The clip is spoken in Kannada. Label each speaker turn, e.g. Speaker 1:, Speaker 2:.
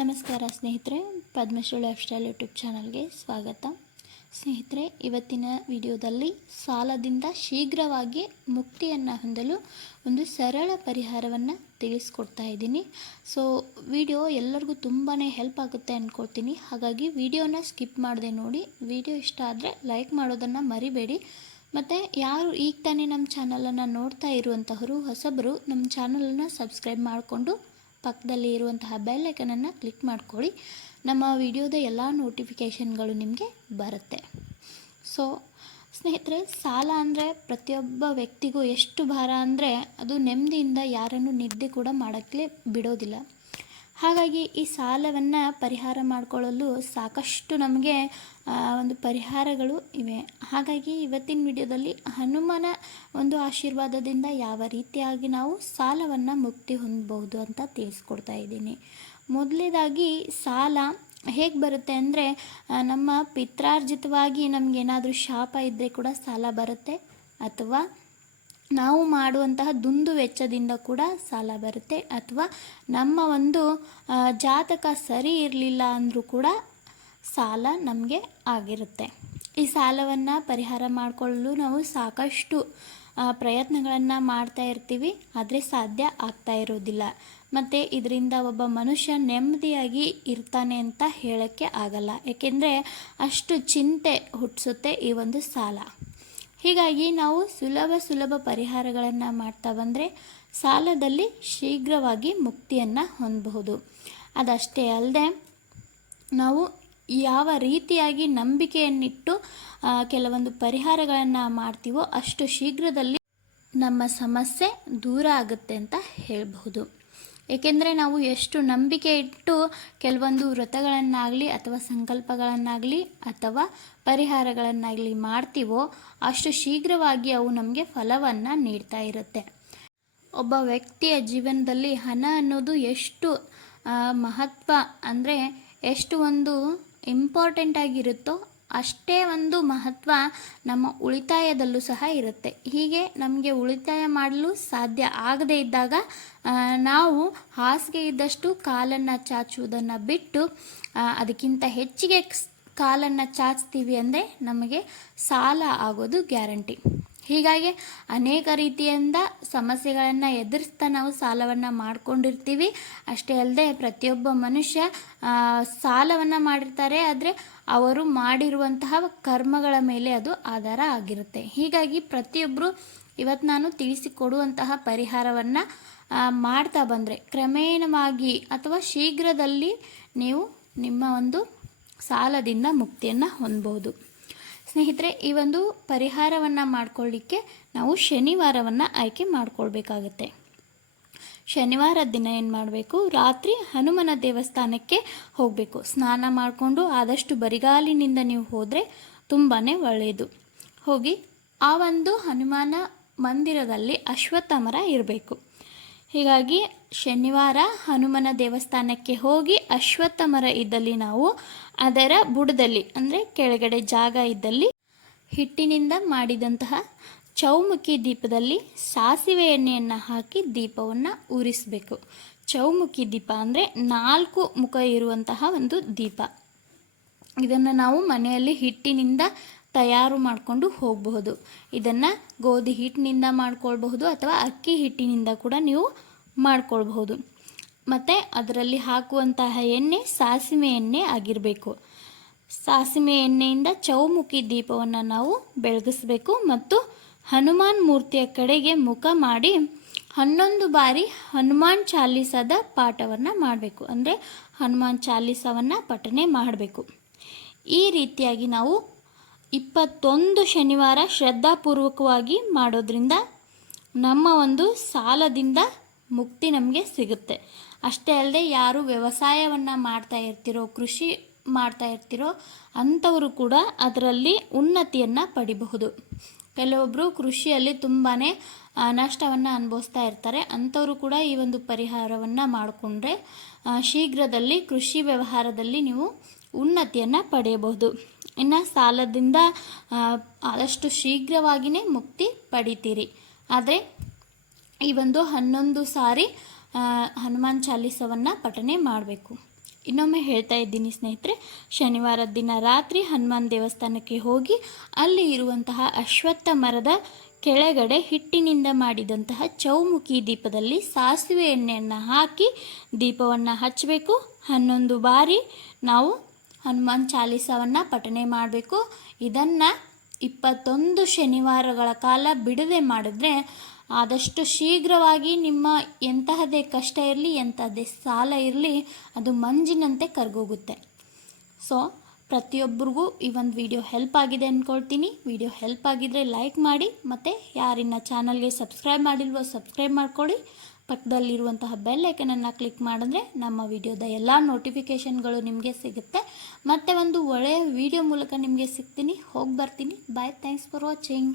Speaker 1: ನಮಸ್ಕಾರ ಸ್ನೇಹಿತರೆ, ಪದ್ಮಶ್ರೀ ಲೈಫ್ ಸ್ಟೈಲ್ ಯೂಟ್ಯೂಬ್ ಚಾನಲ್ಗೆ ಸ್ವಾಗತ. ಸ್ನೇಹಿತರೆ, ಇವತ್ತಿನ ವಿಡಿಯೋದಲ್ಲಿ ಸಾಲದಿಂದ ಶೀಘ್ರವಾಗಿ ಮುಕ್ತಿಯನ್ನು ಹೊಂದಲು ಒಂದು ಸರಳ ಪರಿಹಾರವನ್ನು ತಿಳಿಸ್ಕೊಡ್ತಾ ಇದ್ದೀನಿ. ಸೊ ವಿಡಿಯೋ ಎಲ್ಲರಿಗೂ ತುಂಬಾ ಹೆಲ್ಪ್ ಆಗುತ್ತೆ ಅಂದ್ಕೊಳ್ತೀನಿ ಹಾಗಾಗಿ ವಿಡಿಯೋನ ಸ್ಕಿಪ್ ಮಾಡದೆ ನೋಡಿ. ವಿಡಿಯೋ ಇಷ್ಟ ಆದರೆ ಲೈಕ್ ಮಾಡೋದನ್ನು ಮರಿಬೇಡಿ. ಮತ್ತು ಯಾರು ಈಗ ತಾನೇ ನಮ್ಮ ಚಾನಲನ್ನು ನೋಡ್ತಾ ಇರುವಂತಹವರು, ಹೊಸಬರು ನಮ್ಮ ಚಾನಲನ್ನು ಸಬ್ಸ್ಕ್ರೈಬ್ ಮಾಡಿಕೊಂಡು ಪಕ್ಕದಲ್ಲಿ ಇರುವಂತಹ ಬೆಲ್ ಕ್ಲಿಕ್ ಮಾಡ್ಕೊಳ್ಳಿ. ನಮ್ಮ ವಿಡಿಯೋದ ಎಲ್ಲ ನೋಟಿಫಿಕೇಷನ್ಗಳು ನಿಮಗೆ ಬರುತ್ತೆ. ಸೊ ಸ್ನೇಹಿತರೆ, ಸಾಲ ಅಂದರೆ ಪ್ರತಿಯೊಬ್ಬ ವ್ಯಕ್ತಿಗೂ ಎಷ್ಟು ಭಾರ ಅಂದರೆ ಅದು ನೆಮ್ಮದಿಯಿಂದ ಯಾರನ್ನು ನಿದ್ದೆ ಕೂಡ ಮಾಡೋಕ್ಕೆ ಬಿಡೋದಿಲ್ಲ. ಹಾಗಾಗಿ ಈ ಸಾಲವನ್ನು ಪರಿಹಾರ ಮಾಡಿಕೊಳ್ಳಲು ಸಾಕಷ್ಟು ನಮಗೆ ಒಂದು ಪರಿಹಾರಗಳು ಇವೆ. ಹಾಗಾಗಿ ಇವತ್ತಿನ ವಿಡಿಯೋದಲ್ಲಿ ಹನುಮನ ಒಂದು ಆಶೀರ್ವಾದದಿಂದ ಯಾವ ರೀತಿಯಾಗಿ ನಾವು ಸಾಲವನ್ನು ಮುಕ್ತಿ ಹೊಂದಬಹುದು ಅಂತ ತಿಳಿಸ್ಕೊಡ್ತಾ ಇದ್ದೀನಿ. ಮೊದಲೇದಾಗಿ ಸಾಲ ಹೇಗೆ ಬರುತ್ತೆ ಅಂದರೆ ನಮ್ಮ ಪಿತ್ರಾರ್ಜಿತವಾಗಿ ನಮಗೇನಾದರೂ ಶಾಪ ಇದ್ದರೆ ಕೂಡ ಸಾಲ ಬರುತ್ತೆ ಅಥವಾ ನಾವು ಮಾಡುವಂತಹ ದುಂದು ವೆಚ್ಚದಿಂದ ಕೂಡ ಸಾಲ ಬರುತ್ತೆ. ಅಥವಾ ನಮ್ಮ ಒಂದು ಜಾತಕ ಸರಿ ಇರಲಿಲ್ಲ ಅಂದರೂ ಕೂಡ ಸಾಲ ನಮಗೆ ಆಗಿರುತ್ತೆ. ಈ ಸಾಲವನ್ನು ಪರಿಹಾರ ಮಾಡಿಕೊಳ್ಳಲು ನಾವು ಸಾಕಷ್ಟು ಪ್ರಯತ್ನಗಳನ್ನು ಮಾಡ್ತಾ ಇರ್ತೀವಿ. ಆದರೆ ಸಾಧ್ಯ ಆಗ್ತಾ ಇರೋದಿಲ್ಲ. ಮತ್ತು ಇದರಿಂದ ಒಬ್ಬ ಮನುಷ್ಯ ನೆಮ್ಮದಿಯಾಗಿ ಇರ್ತಾನೆ ಅಂತ ಹೇಳೋಕ್ಕೆ ಆಗಲ್ಲ. ಏಕೆಂದರೆ ಅಷ್ಟು ಚಿಂತೆ ಹುಟ್ಟಿಸುತ್ತೆ ಈ ಒಂದು ಸಾಲ. ಹೀಗಾಗಿ ನಾವು ಸುಲಭ ಸುಲಭ ಪರಿಹಾರಗಳನ್ನು ಮಾಡ್ತಾ ಬಂದರೆ ಸಾಲದಲ್ಲಿ ಶೀಘ್ರವಾಗಿ ಮುಕ್ತಿಯನ್ನು ಹೊಂದಬಹುದು. ಅದಷ್ಟೇ ಅಲ್ಲದೆ ನಾವು ಯಾವ ರೀತಿಯಾಗಿ ನಂಬಿಕೆಯನ್ನಿಟ್ಟು ಕೆಲವೊಂದು ಪರಿಹಾರಗಳನ್ನು ಮಾಡ್ತೀವೋ ಅಷ್ಟು ಶೀಘ್ರದಲ್ಲಿ ನಮ್ಮ ಸಮಸ್ಯೆ ದೂರ ಆಗುತ್ತೆ ಅಂತ ಹೇಳಬಹುದು. ಏಕೆಂದರೆ ನಾವು ಎಷ್ಟು ನಂಬಿಕೆ ಇಟ್ಟು ಕೆಲವೊಂದು ವ್ರತಗಳನ್ನಾಗಲಿ ಅಥವಾ ಸಂಕಲ್ಪಗಳನ್ನಾಗಲಿ ಅಥವಾ ಪರಿಹಾರಗಳನ್ನಾಗಲಿ ಮಾಡ್ತೀವೋ, ಅಷ್ಟು ಶೀಘ್ರವಾಗಿ ಅವು ನಮಗೆ ಫಲವನ್ನು ನೀಡ್ತಾ ಇರುತ್ತೆ. ಒಬ್ಬ ವ್ಯಕ್ತಿಯ ಜೀವನದಲ್ಲಿ ಹಣ ಅನ್ನೋದು ಎಷ್ಟು ಮಹತ್ವ ಅಂದರೆ ಎಷ್ಟು ಒಂದು ಇಂಪಾರ್ಟೆಂಟ್ ಆಗಿರುತ್ತೋ ಅಷ್ಟೇ ಒಂದು ಮಹತ್ವ ನಮ್ಮ ಉಳಿತಾಯದಲ್ಲೂ ಸಹ ಇರುತ್ತೆ. ಹೀಗೆ ನಮಗೆ ಉಳಿತಾಯ ಮಾಡಲು ಸಾಧ್ಯ ಆಗದೇ ಇದ್ದಾಗ ನಾವು ಹಾಸಿಗೆ ಇದ್ದಷ್ಟು ಕಾಲನ್ನು ಚಾಚುವುದನ್ನು ಬಿಟ್ಟು ಅದಕ್ಕಿಂತ ಹೆಚ್ಚಿಗೆ ಕಾಲನ್ನು ಚಾಚ್ತೀವಿ ಅಂದರೆ ನಮಗೆ ಸಾಲ ಆಗೋದು ಗ್ಯಾರಂಟಿ. ಹೀಗಾಗಿ ಅನೇಕ ರೀತಿಯಿಂದ ಸಮಸ್ಯೆಗಳನ್ನು ಎದುರಿಸ್ತಾ ನಾವು ಸಾಲವನ್ನು ಮಾಡ್ಕೊಂಡಿರ್ತೀವಿ. ಅಷ್ಟೇ ಅಲ್ಲದೆ ಪ್ರತಿಯೊಬ್ಬ ಮನುಷ್ಯ ಸಾಲವನ್ನು ಮಾಡಿರ್ತಾರೆ. ಆದರೆ ಅವರು ಮಾಡಿರುವಂತಹ ಕರ್ಮಗಳ ಮೇಲೆ ಅದು ಆಧಾರ ಆಗಿರುತ್ತೆ. ಹೀಗಾಗಿ ಪ್ರತಿಯೊಬ್ಬರು ಇವತ್ತು ನಾನು ತಿಳಿಸಿಕೊಡುವಂತಹ ಪರಿಹಾರವನ್ನು ಮಾಡ್ತಾ ಬಂದರೆ ಕ್ರಮೇಣವಾಗಿ ಅಥವಾ ಶೀಘ್ರದಲ್ಲಿ ನೀವು ನಿಮ್ಮ ಒಂದು ಸಾಲದಿಂದ ಮುಕ್ತಿಯನ್ನು ಹೊಂದ್ಬೋದು. ಸ್ನೇಹಿತರೆ, ಈ ಒಂದು ಪರಿಹಾರವನ್ನು ಮಾಡಿಕೊಳ್ಳಿಕ್ಕೆ ನಾವು ಶನಿವಾರವನ್ನು ಆಯ್ಕೆ ಮಾಡ್ಕೊಳ್ಬೇಕಾಗತ್ತೆ. ಶನಿವಾರ ದಿನ ಏನು ಮಾಡಬೇಕು? ರಾತ್ರಿ ಹನುಮನ ದೇವಸ್ಥಾನಕ್ಕೆ ಹೋಗಬೇಕು. ಸ್ನಾನ ಮಾಡಿಕೊಂಡು ಆದಷ್ಟು ಬರಿಗಾಲಿನಿಂದ ನೀವು ಹೋದರೆ ತುಂಬಾ ಒಳ್ಳೆಯದು ಹೋಗಿ ಆ ಒಂದು ಹನುಮಾನ ಮಂದಿರದಲ್ಲಿ ಅಶ್ವತ್ಥ ಮರ ಇರಬೇಕು. ಹೀಗಾಗಿ ಶನಿವಾರ ಹನುಮನ ದೇವಸ್ಥಾನಕ್ಕೆ ಹೋಗಿ ಅಶ್ವತ್ಥ ಮರ ಇದ್ದಲ್ಲಿ ನಾವು ಅದರ ಬುಡದಲ್ಲಿ, ಅಂದರೆ ಕೆಳಗಡೆ ಜಾಗ ಇದ್ದಲ್ಲಿ ಹಿಟ್ಟಿನಿಂದ ಮಾಡಿದಂತಹ ಚೌಮುಖಿ ದೀಪದಲ್ಲಿ ಸಾಸಿವೆ ಎಣ್ಣೆಯನ್ನು ಹಾಕಿ ದೀಪವನ್ನು ಉರಿಸಬೇಕು. ಚೌಮುಖಿ ದೀಪ ಅಂದರೆ ನಾಲ್ಕು ಮುಖ ಇರುವಂತಹ ಒಂದು ದೀಪ. ಇದನ್ನು ನಾವು ಮನೆಯಲ್ಲಿ ಹಿಟ್ಟಿನಿಂದ ತಯಾರು ಮಾಡಿಕೊಂಡು ಹೋಗಬಹುದು. ಇದನ್ನು ಗೋಧಿ ಹಿಟ್ಟಿನಿಂದ ಮಾಡ್ಕೊಳ್ಬಹುದು ಅಥವಾ ಅಕ್ಕಿ ಹಿಟ್ಟಿನಿಂದ ಕೂಡ ನೀವು ಮಾಡ್ಕೊಳ್ಬಹುದು. ಮತ್ತು ಅದರಲ್ಲಿ ಹಾಕುವಂತಹ ಎಣ್ಣೆ ಸಾಸಿವೆ ಎಣ್ಣೆ ಆಗಿರಬೇಕು. ಸಾಸಿವೆ ಎಣ್ಣೆಯಿಂದ ಚೌಮುಖಿ ದೀಪವನ್ನು ನಾವು ಬೆಳಗಿಸಬೇಕು ಮತ್ತು ಹನುಮಾನ್ ಮೂರ್ತಿಯ ಕಡೆಗೆ ಮುಖ ಮಾಡಿ ಹನ್ನೊಂದು ಬಾರಿ ಹನುಮಾನ್ ಚಾಲೀಸದ ಪಾಠವನ್ನು ಮಾಡಬೇಕು. ಅಂದರೆ ಹನುಮಾನ್ ಚಾಲೀಸವನ್ನು ಪಠನೆ ಮಾಡಬೇಕು. ಈ ರೀತಿಯಾಗಿ ನಾವು ಇಪ್ಪತ್ತೊಂದು ಶನಿವಾರ ಶ್ರದ್ಧಾಪೂರ್ವಕವಾಗಿ ಮಾಡೋದ್ರಿಂದ ನಮ್ಮ ಒಂದು ಸಾಲದಿಂದ ಮುಕ್ತಿ ನಮಗೆ ಸಿಗುತ್ತೆ. ಅಷ್ಟೇ ಅಲ್ಲದೆ ಯಾರು ವ್ಯವಸಾಯವನ್ನು ಮಾಡ್ತಾ ಇರ್ತಿರೋ, ಕೃಷಿ ಮಾಡ್ತಾ ಇರ್ತಿರೋ ಅಂಥವರು ಕೂಡ ಅದರಲ್ಲಿ ಉನ್ನತಿಯನ್ನು ಪಡಿಬಹುದು. ಕೆಲವೊಬ್ಬರು ಕೃಷಿಯಲ್ಲಿ ತುಂಬಾ ನಷ್ಟವನ್ನು ಅನುಭವಿಸ್ತಾ ಇರ್ತಾರೆ. ಅಂಥವರು ಕೂಡ ಈ ಒಂದು ಪರಿಹಾರವನ್ನು ಮಾಡಿಕೊಂಡ್ರೆ ಶೀಘ್ರದಲ್ಲಿ ಕೃಷಿ ವ್ಯವಹಾರದಲ್ಲಿ ನೀವು ಉನ್ನತಿಯನ್ನು ಪಡೆಯಬಹುದು. ಇನ್ನು ಸಾಲದಿಂದ ಆದಷ್ಟು ಶೀಘ್ರವಾಗಿಯೇ ಮುಕ್ತಿ ಪಡಿತೀರಿ. ಆದರೆ, ಈ ಒಂದು ಹನ್ನೊಂದು ಸಾರಿ ಹನುಮಾನ್ ಚಾಲೀಸವನ್ನು ಪಠನೆ ಮಾಡಬೇಕು. ಇನ್ನೊಮ್ಮೆ ಹೇಳ್ತಾ ಇದ್ದೀನಿ ಸ್ನೇಹಿತರೆ ಶನಿವಾರದ ದಿನ ರಾತ್ರಿ ಹನುಮಾನ್ ದೇವಸ್ಥಾನಕ್ಕೆ ಹೋಗಿ ಅಲ್ಲಿ ಇರುವಂತಹ ಅಶ್ವತ್ಥ ಮರದ ಕೆಳಗಡೆ ಹಿಟ್ಟಿನಿಂದ ಮಾಡಿದಂತಹ ಚೌಮುಖಿ ದೀಪದಲ್ಲಿ ಸಾಸಿವೆ ಎಣ್ಣೆಯನ್ನು ಹಾಕಿ ದೀಪವನ್ನು ಹಚ್ಚಬೇಕು ಹನ್ನೊಂದು ಬಾರಿ ನಾವು ಹನುಮಾನ್ ಚಾಲೀಸವನ್ನು ಪಠನೆ ಮಾಡಬೇಕು. ಇದನ್ನು ಇಪ್ಪತ್ತೊಂದು ಶನಿವಾರಗಳ ಕಾಲ ಬಿಡದೆ ಮಾಡಿದ್ರೆ ಆದಷ್ಟು ಶೀಘ್ರವಾಗಿ ನಿಮ್ಮ ಎಂತಹದೇ ಕಷ್ಟ ಇರಲಿ, ಎಂತಹದೇ ಸಾಲ ಇರಲಿ, ಅದು ಮಂಜಿನಂತೆ ಕರ್ಗೋಗುತ್ತೆ. ಸೊ ಪ್ರತಿಯೊಬ್ಬರಿಗೂ ಈ ಒಂದು ವಿಡಿಯೋ ಹೆಲ್ಪ್ ಆಗಿದೆ ಅಂದ್ಕೊಳ್ತೀನಿ ವಿಡಿಯೋ ಹೆಲ್ಪ್ ಆಗಿದ್ದರೆ ಲೈಕ್ ಮಾಡಿ, ಮತ್ತು ಯಾರಿನ್ನ ಚಾನಲ್ಗೆ ಸಬ್ಸ್ಕ್ರೈಬ್ ಮಾಡಿಲ್ವೋ ಸಬ್ಸ್ಕ್ರೈಬ್ ಮಾಡ್ಕೊಳ್ಳಿ. ಪಕ್ಕದಲ್ಲಿರುವಂತಹ ಬೆಲ್ ಐಕನನ್ನು ಕ್ಲಿಕ್ ಮಾಡಿದ್ರೆ ನಮ್ಮ ವಿಡಿಯೋದ ಎಲ್ಲ ನೋಟಿಫಿಕೇಷನ್ಗಳು ನಿಮಗೆ ಸಿಗುತ್ತೆ. ಮತ್ತು ಒಂದು ಒಳ್ಳೆಯ ವಿಡಿಯೋ ಮೂಲಕ ನಿಮಗೆ ಸಿಗ್ತೀನಿ. ಹೋಗಿ ಬರ್ತೀನಿ. Bye thanks for watching